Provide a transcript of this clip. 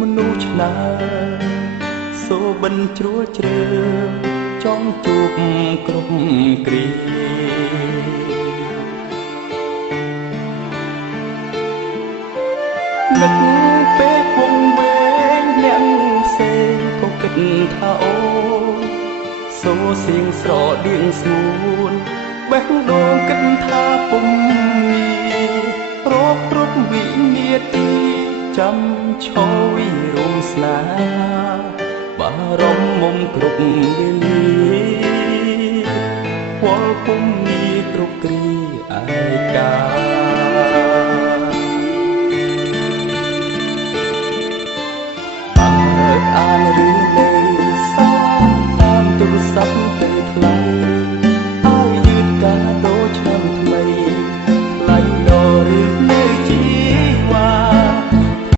មនុស្សឆ្នើសូបិនជ្រួលជ្រើចង់ជួបគ្រប់គ្រានឹកពេលវងវែងអ្នកផ្សេងក៏គិតថាអូនសូសៀងស្រដៀងស្ងួនបេះដូងគិតថាពុំងារបគ្រប់វិនាទីចាំឈរវិរមស្នេហាបារម្ភមុំគ្រប់វេលាវល់ពុំងារគ្រប់គ្រាឯកា